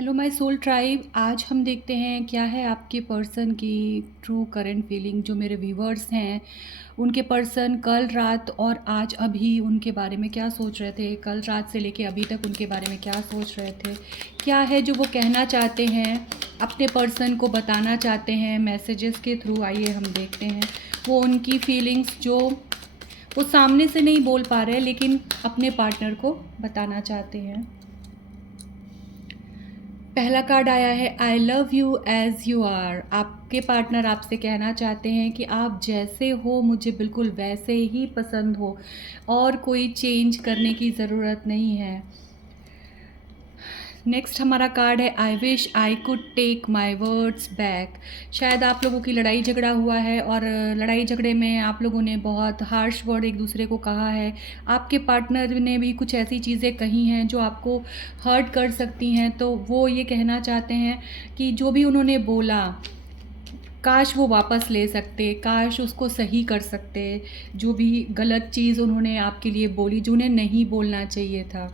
Hello my soul tribe. आज हम देखते हैं क्या है आपके पर्सन की ट्रू करंट फीलिंग। जो मेरे व्यूवर्स हैं उनके पर्सन कल रात और आज अभी उनके बारे में क्या सोच रहे थे, कल रात से लेके अभी तक उनके बारे में क्या सोच रहे थे, क्या है जो वो कहना चाहते हैं, अपने पर्सन को बताना चाहते हैं मैसेजेस के थ्रू। आइए हम देखते हैं वो उनकी फीलिंग्स जो वो सामने से नहीं बोल पा रहे लेकिन अपने पार्टनर को बताना चाहते हैं। पहला कार्ड आया है I love you as you are. आपके पार्टनर आपसे कहना चाहते हैं कि आप जैसे हो मुझे बिल्कुल वैसे ही पसंद हो और कोई चेंज करने की ज़रूरत नहीं है। नेक्स्ट हमारा कार्ड है I wish I could take my words back. शायद आप लोगों की लड़ाई झगड़ा हुआ है और लड़ाई झगड़े में आप लोगों ने बहुत हार्श वर्ड एक दूसरे को कहा है। आपके पार्टनर ने भी कुछ ऐसी चीज़ें कही हैं जो आपको हर्ट कर सकती हैं, तो वो ये कहना चाहते हैं कि जो भी उन्होंने बोला काश वो वापस ले सकते, काश उसको सही कर सकते। जो भी गलत चीज़ उन्होंने आपके लिए बोली जो उन्हें नहीं बोलना चाहिए था।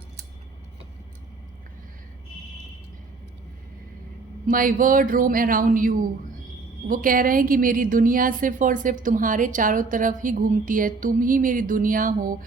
My word roam around you. वो कह रहे हैं कि मेरी दुनिया सिर्फ़ और सिर्फ तुम्हारे चारों तरफ ही घूमती है, तुम ही मेरी दुनिया हो।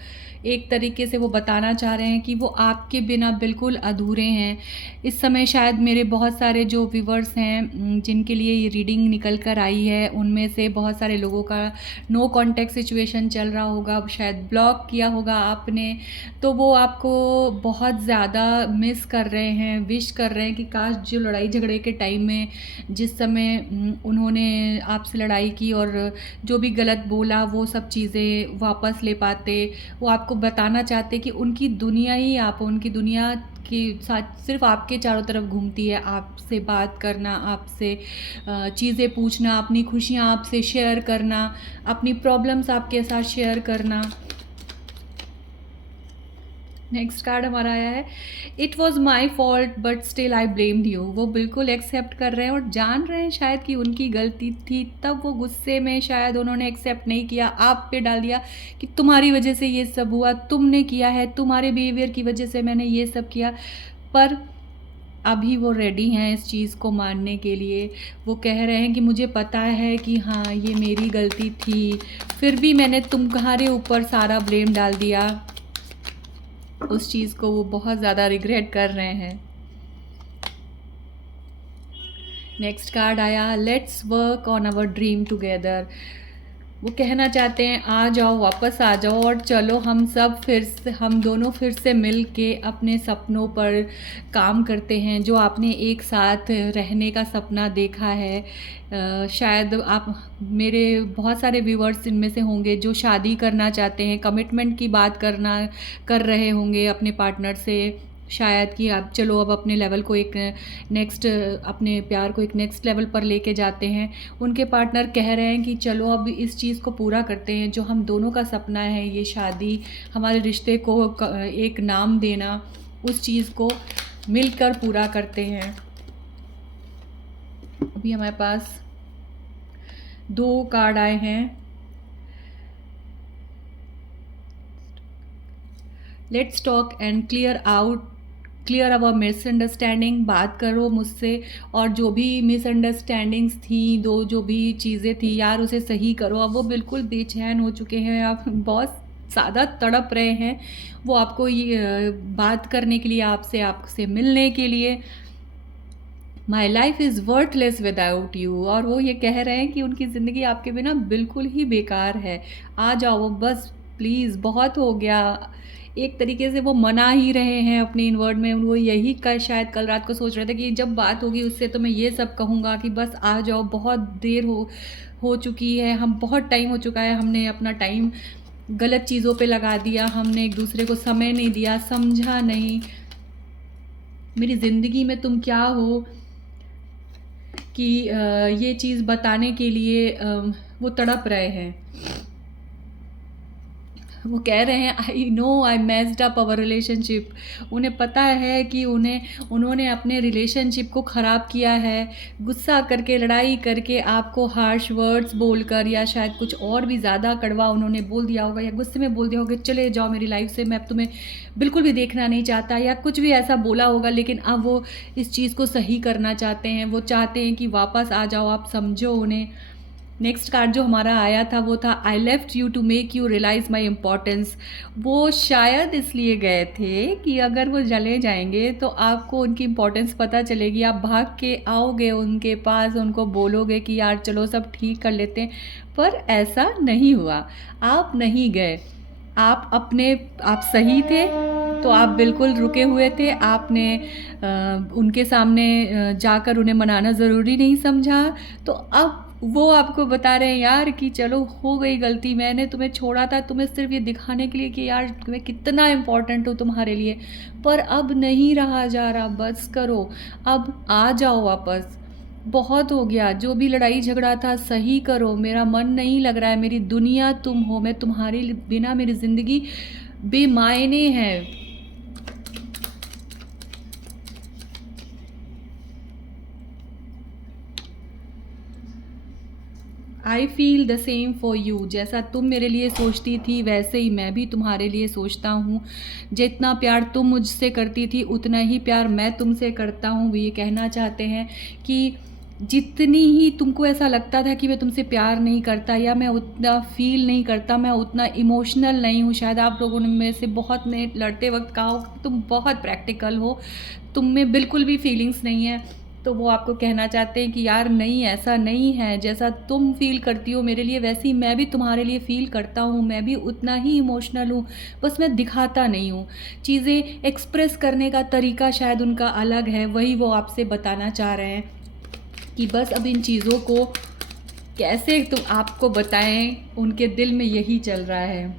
एक तरीके से वो बताना चाह रहे हैं कि वो आपके बिना बिल्कुल अधूरे हैं। इस समय शायद मेरे बहुत सारे जो व्यूवर्स हैं जिनके लिए ये रीडिंग निकल कर आई है, उनमें से बहुत सारे लोगों का नो कॉन्टैक्ट सिचुएशन चल रहा होगा, शायद ब्लॉक किया होगा आपने, तो वो आपको बहुत ज़्यादा मिस कर रहे हैं, विश कर रहे हैं कि काश जो लड़ाई झगड़े के टाइम में जिस समय उन्होंने आपसे लड़ाई की और जो भी गलत बोला वो सब चीज़ें वापस ले पाते। वो आपको बताना चाहते कि उनकी दुनिया ही आप हो, उनकी दुनिया की साथ सिर्फ आपके चारों तरफ घूमती है। आपसे बात करना, आपसे चीज़ें पूछना, अपनी खुशियाँ आपसे शेयर करना, अपनी प्रॉब्लम्स आपके साथ शेयर करना। नेक्स्ट कार्ड हमारा आया है it was my fault but still I blamed you. वो बिल्कुल एक्सेप्ट कर रहे हैं और जान रहे हैं शायद कि उनकी गलती थी, तब वो गुस्से में शायद उन्होंने एक्सेप्ट नहीं किया, आप पे डाल दिया कि तुम्हारी वजह से ये सब हुआ, तुमने किया है, तुम्हारे बिहेवियर की वजह से मैंने ये सब किया। पर अभी वो रेडी हैं इस चीज़ को मानने के लिए। वो कह रहे हैं कि मुझे पता है कि हाँ ये मेरी गलती थी, फिर भी मैंने तुम्हारे ऊपर सारा ब्लेम डाल दिया। उस चीज़ को वो बहुत ज़्यादा रिग्रेट कर रहे हैं। नेक्स्ट कार्ड आया let's work on our dream together. वो कहना चाहते हैं आ जाओ, वापस आ जाओ और चलो हम दोनों फिर से मिल के अपने सपनों पर काम करते हैं। जो आपने एक साथ रहने का सपना देखा है, शायद आप मेरे बहुत सारे व्यूअर्स इनमें से होंगे जो शादी करना चाहते हैं, कमिटमेंट की बात कर रहे होंगे अपने पार्टनर से। शायद कि आप चलो अब अपने लेवल को एक नेक्स्ट अपने प्यार को एक नेक्स्ट लेवल पर लेके जाते हैं। उनके पार्टनर कह रहे हैं कि चलो अब इस चीज़ को पूरा करते हैं, जो हम दोनों का सपना है, ये शादी, हमारे रिश्ते को एक नाम देना, उस चीज़ को मिलकर पूरा करते हैं। अभी हमारे पास 2 कार्ड आए हैं। Let's talk and clear our misunderstanding. बात करो मुझसे और जो भी मिसअंडरस्टैंडिंग्स थी, जो भी चीज़ें थी यार, उसे सही करो। अब वो बिल्कुल बेचैन हो चुके हैं, आप बहुत ज़्यादा तड़प रहे हैं। वो आपको ये बात करने के लिए, आपसे मिलने के लिए। My life is worthless without you. और वो ये कह रहे हैं कि उनकी ज़िंदगी आपके बिना बिल्कुल ही बेकार है। आ जाओ बस प्लीज़, बहुत हो गया। एक तरीके से वो मना ही रहे हैं अपने इन वर्ड में। वो यही शायद कल रात को सोच रहे थे कि जब बात होगी उससे तो मैं ये सब कहूँगा कि बस आ जाओ, बहुत देर हो चुकी है, हम बहुत टाइम हो चुका है, हमने अपना टाइम गलत चीज़ों पे लगा दिया, हमने एक दूसरे को समय नहीं दिया, समझा नहीं। मेरी ज़िंदगी में तुम क्या हो कि ये चीज़ बताने के लिए वो तड़प रहे हैं। वो कह रहे हैं I know I messed up our relationship. उन्हें पता है कि उन्होंने अपने रिलेशनशिप को ख़राब किया है, गुस्सा करके, लड़ाई करके, आपको हार्श वर्ड्स बोलकर, या शायद कुछ और भी ज़्यादा कड़वा उन्होंने बोल दिया होगा, या गुस्से में बोल दिया होगा चले जाओ मेरी लाइफ से, मैं अब तुम्हें बिल्कुल भी देखना नहीं चाहता, या कुछ भी ऐसा बोला होगा। लेकिन अब वो इस चीज़ को सही करना चाहते हैं, वो चाहते हैं कि वापस आ जाओ, आप समझो उन्हें। नेक्स्ट कार्ड जो हमारा आया था वो था I left you to make you realize my importance. वो शायद इसलिए गए थे कि अगर वो चले जाएंगे तो आपको उनकी इम्पोर्टेंस पता चलेगी, आप भाग के आओगे उनके पास, उनको बोलोगे कि यार चलो सब ठीक कर लेते हैं। पर ऐसा नहीं हुआ, आप नहीं गए, आप सही थे तो आप बिल्कुल रुके हुए थे। आपने उनके सामने जाकर उन्हें मनाना ज़रूरी नहीं समझा। तो अब वो आपको बता रहे हैं यार कि चलो हो गई गलती, मैंने तुम्हें छोड़ा था तुम्हें सिर्फ ये दिखाने के लिए कि यार मैं कितना इम्पोर्टेंट हूँ तुम्हारे लिए, पर अब नहीं रहा जा रहा, बस करो, अब आ जाओ वापस, बहुत हो गया, जो भी लड़ाई झगड़ा था सही करो, मेरा मन नहीं लग रहा है, मेरी दुनिया तुम हो, मैं तुम्हारे बिना मेरी ज़िंदगी बेमायने है। I feel the same for you. जैसा तुम मेरे लिए सोचती थी वैसे ही मैं भी तुम्हारे लिए सोचता हूँ। जितना प्यार तुम मुझसे करती थी उतना ही प्यार मैं तुमसे करता हूँ। वो ये कहना चाहते हैं कि जितनी ही तुमको ऐसा लगता था कि मैं तुमसे प्यार नहीं करता, या मैं उतना फील नहीं करता, मैं उतना इमोशनल नहीं हूँ। शायद आप लोगों ने मेरे से बहुत ने लड़ते वक्त कहा हो तुम बहुत प्रैक्टिकल हो, तुम में बिल्कुल भी फीलिंग्स नहीं है। तो वो आपको कहना चाहते हैं कि यार नहीं, ऐसा नहीं है, जैसा तुम फील करती हो मेरे लिए वैसे ही मैं भी तुम्हारे लिए फ़ील करता हूँ, मैं भी उतना ही इमोशनल हूँ, बस मैं दिखाता नहीं हूँ। चीज़ें एक्सप्रेस करने का तरीका शायद उनका अलग है, वही वो आपसे बताना चाह रहे हैं कि बस अब इन चीज़ों को कैसे तुम आपको बताएं, उनके दिल में यही चल रहा है।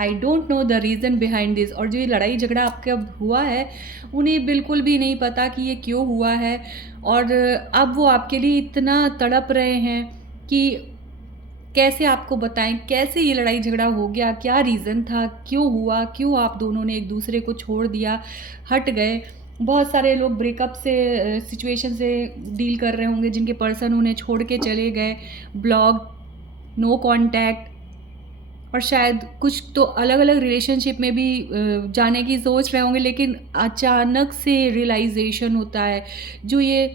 I don't know the reason behind this. और जो ये लड़ाई झगड़ा आपका हुआ है उन्हें बिल्कुल भी नहीं पता कि ये क्यों हुआ है, और अब वो आपके लिए इतना तड़प रहे हैं कि कैसे आपको बताएं कैसे ये लड़ाई झगड़ा हो गया, क्या रीज़न था, क्यों हुआ, क्यों आप दोनों ने एक दूसरे को छोड़ दिया, हट गए। बहुत सारे लोग ब्रेकअप से सिचुएशन से डील कर रहे होंगे जिनके पर्सन उन्हें छोड़ के चले गए, ब्लॉग, नो कांटेक्ट, और शायद कुछ तो अलग अलग रिलेशनशिप में भी जाने की सोच रहे होंगे, लेकिन अचानक से रियलाइजेशन होता है। जो ये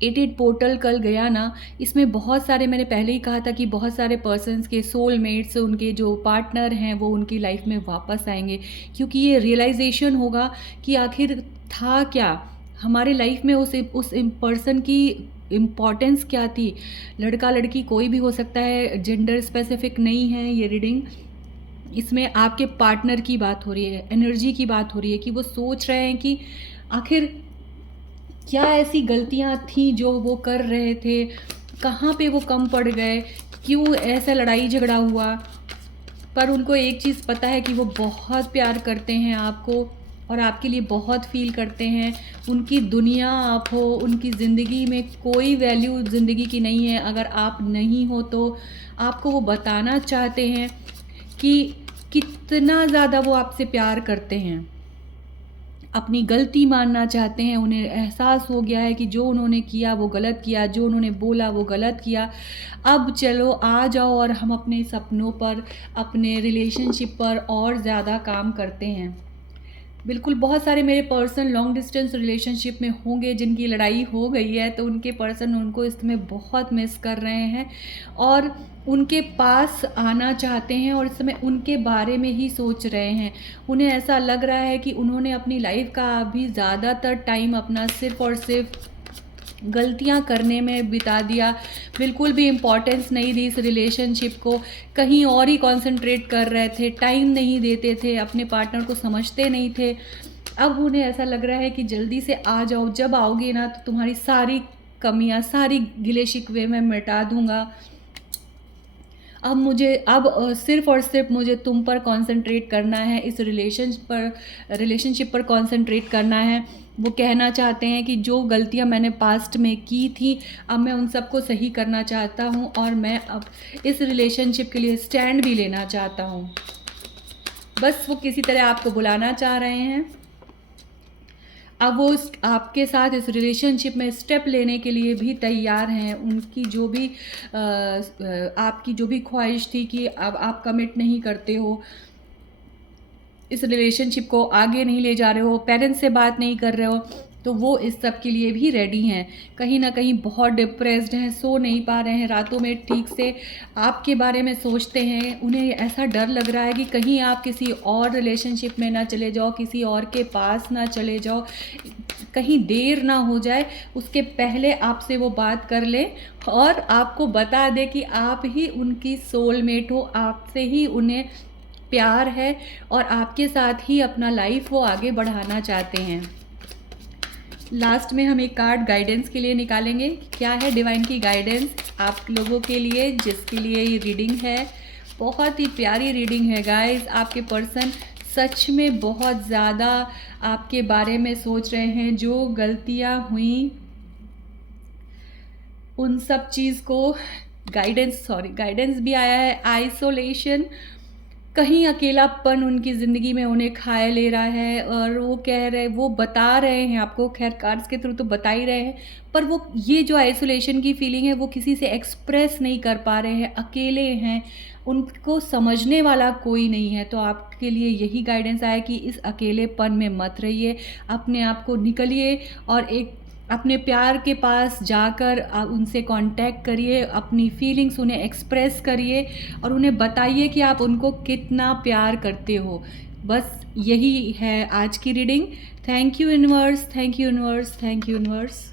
88 पोर्टल कल गया ना, इसमें बहुत सारे, मैंने पहले ही कहा था कि बहुत सारे पर्सन्स के सोलमेट्स, उनके जो पार्टनर हैं वो उनकी लाइफ में वापस आएंगे, क्योंकि ये रियलाइजेशन होगा कि आखिर था क्या हमारे लाइफ में, उस पर्सन की इम्पॉर्टेंस क्या थी। लड़का लड़की कोई भी हो सकता है, जेंडर स्पेसिफिक नहीं है ये रीडिंग। इसमें आपके पार्टनर की बात हो रही है, एनर्जी की बात हो रही है कि वो सोच रहे हैं कि आखिर क्या ऐसी गलतियाँ थी जो वो कर रहे थे, कहाँ पे वो कम पड़ गए, क्यों ऐसा लड़ाई झगड़ा हुआ। पर उनको एक चीज़ पता है कि वो बहुत प्यार करते हैं आपको और आपके लिए बहुत फ़ील करते हैं। उनकी दुनिया आप हो, उनकी ज़िंदगी में कोई वैल्यू ज़िंदगी की नहीं है अगर आप नहीं हो। तो आपको वो बताना चाहते हैं कि कितना ज़्यादा वो आपसे प्यार करते हैं, अपनी गलती मानना चाहते हैं। उन्हें एहसास हो गया है कि जो उन्होंने किया वो गलत किया, जो उन्होंने बोला वो गलत किया। अब चलो आ जाओ और हम अपने सपनों पर, अपने रिलेशनशिप पर और ज़्यादा काम करते हैं। बिल्कुल, बहुत सारे मेरे पर्सन लॉन्ग डिस्टेंस रिलेशनशिप में होंगे जिनकी लड़ाई हो गई है, तो उनके पर्सन उनको इस समय बहुत मिस कर रहे हैं और उनके पास आना चाहते हैं और इस समय उनके बारे में ही सोच रहे हैं। उन्हें ऐसा लग रहा है कि उन्होंने अपनी लाइफ का अभी ज़्यादातर टाइम अपना सिर्फ़ और सिर्फ गलतियां करने में बिता दिया, बिल्कुल भी इम्पोर्टेंस नहीं दी इस रिलेशनशिप को, कहीं और ही कंसंट्रेट कर रहे थे, टाइम नहीं देते थे, अपने पार्टनर को समझते नहीं थे। अब उन्हें ऐसा लग रहा है कि जल्दी से आ जाओ, जब आओगे ना तो तुम्हारी सारी कमियां, सारी गिले शिकवे मैं मिटा दूंगा। अब सिर्फ़ और सिर्फ मुझे तुम पर कॉन्संट्रेट करना है, इस रिलेशनशिप पर कॉन्संट्रेट करना है। वो कहना चाहते हैं कि जो गलतियाँ मैंने पास्ट में की थी, अब मैं उन सबको सही करना चाहता हूँ और मैं अब इस रिलेशनशिप के लिए स्टैंड भी लेना चाहता हूँ। बस वो किसी तरह आपको बुलाना चाह रहे हैं। अब वो आपके साथ इस रिलेशनशिप में स्टेप लेने के लिए भी तैयार हैं। उनकी जो भी आपकी जो भी ख्वाहिश थी कि अब आप कमिट नहीं करते हो, इस रिलेशनशिप को आगे नहीं ले जा रहे हो, पेरेंट्स से बात नहीं कर रहे हो, तो वो इस सब के लिए भी रेडी हैं। कहीं ना कहीं बहुत डिप्रेस्ड हैं, सो नहीं पा रहे हैं रातों में ठीक से, आपके बारे में सोचते हैं। उन्हें ऐसा डर लग रहा है कि कहीं आप किसी और रिलेशनशिप में ना चले जाओ, किसी और के पास ना चले जाओ, कहीं देर ना हो जाए, उसके पहले आपसे वो बात कर लें और आपको बता दे कि आप ही उनकी सोलमेट हो, आपसे ही उन्हें प्यार है और आपके साथ ही अपना लाइफ वो आगे बढ़ाना चाहते हैं। लास्ट में हम एक कार्ड गाइडेंस के लिए निकालेंगे। क्या है डिवाइन की गाइडेंस आप लोगों के लिए, जिसके लिए ये रीडिंग है। बहुत ही प्यारी रीडिंग है गाइस। आपके पर्सन सच में बहुत ज़्यादा आपके बारे में सोच रहे हैं। जो गलतियाँ हुई उन सब चीज़ को गाइडेंस भी आया है। आइसोलेशन, कहीं अकेलापन उनकी ज़िंदगी में उन्हें खाए ले रहा है और वो बता रहे हैं आपको, खैर कार्ड्स के थ्रू तो बता ही रहे हैं, पर वो ये जो आइसोलेशन की फीलिंग है वो किसी से एक्सप्रेस नहीं कर पा रहे हैं, अकेले हैं, उनको समझने वाला कोई नहीं है। तो आपके लिए यही गाइडेंस आया कि इस अकेलेपन में मत रहिए, अपने आप को निकलिए और एक अपने प्यार के पास जाकर उनसे कांटेक्ट करिए, अपनी फीलिंग्स उन्हें एक्सप्रेस करिए और उन्हें बताइए कि आप उनको कितना प्यार करते हो। बस यही है आज की reading. Thank you universe, thank you universe, thank you universe.